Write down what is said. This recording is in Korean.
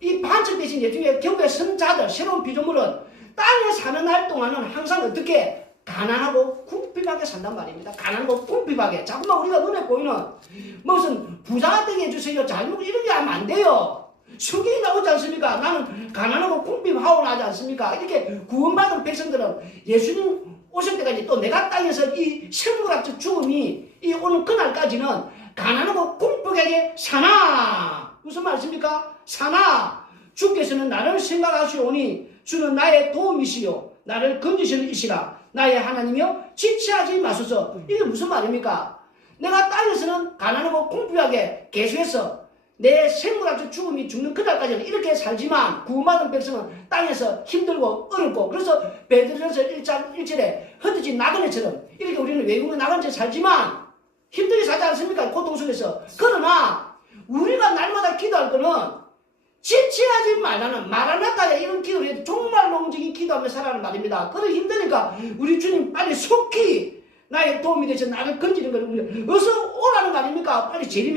이 반석 대신 예중에 교회 선자들 새로운 피조물은 땅에 사는 날 동안은 항상 어떻게 가난하고 궁핍하게 산단 말입니다. 가난하고 궁핍하게. 자꾸만 우리가 눈에 보이는 무슨 부자가 되게 해주세요. 잘못 이런 게 하면 안 돼요. 성경이 나오지 않습니까? 나는 가난하고 궁핍하고 나지 않습니까? 이렇게 구원받은 백성들은 예수님 오실 때까지 또 내가 땅에서 이 생물학적 죽음이 이 오는 그날까지는 가난하고 궁핍하게 말씀입니까? 사나 주께서는 나를 생각하시오니 주는 나의 도움이시요 나를 건지시는 이시라 나의 하나님이여 지체하지 마소서 이게 무슨 말입니까? 내가 땅에서는 가난하고 궁핍하게 계속해서 내 생물학적 죽음이 죽는 그날까지는 이렇게 살지만 구원받은 백성은 땅에서 힘들고 어렵고 그래서 베드로전서 1장 1절에 흩어진 나그네처럼 이렇게 우리는 외국에 나간 채 살지만 힘들게 살지 않습니까? 고통 속에서 그러나 우리가 날마다 기도할 거는 지체하지 말라는 마라나타야 이런 기도를 해도 정말로 움직인 기도하며 살아가는 말입니다. 그래 힘드니까 우리 주님 빨리 속히 나의 도움이 되셔 나를 건지는 우리 어서 오라는 거 아닙니까? 빨리 재림에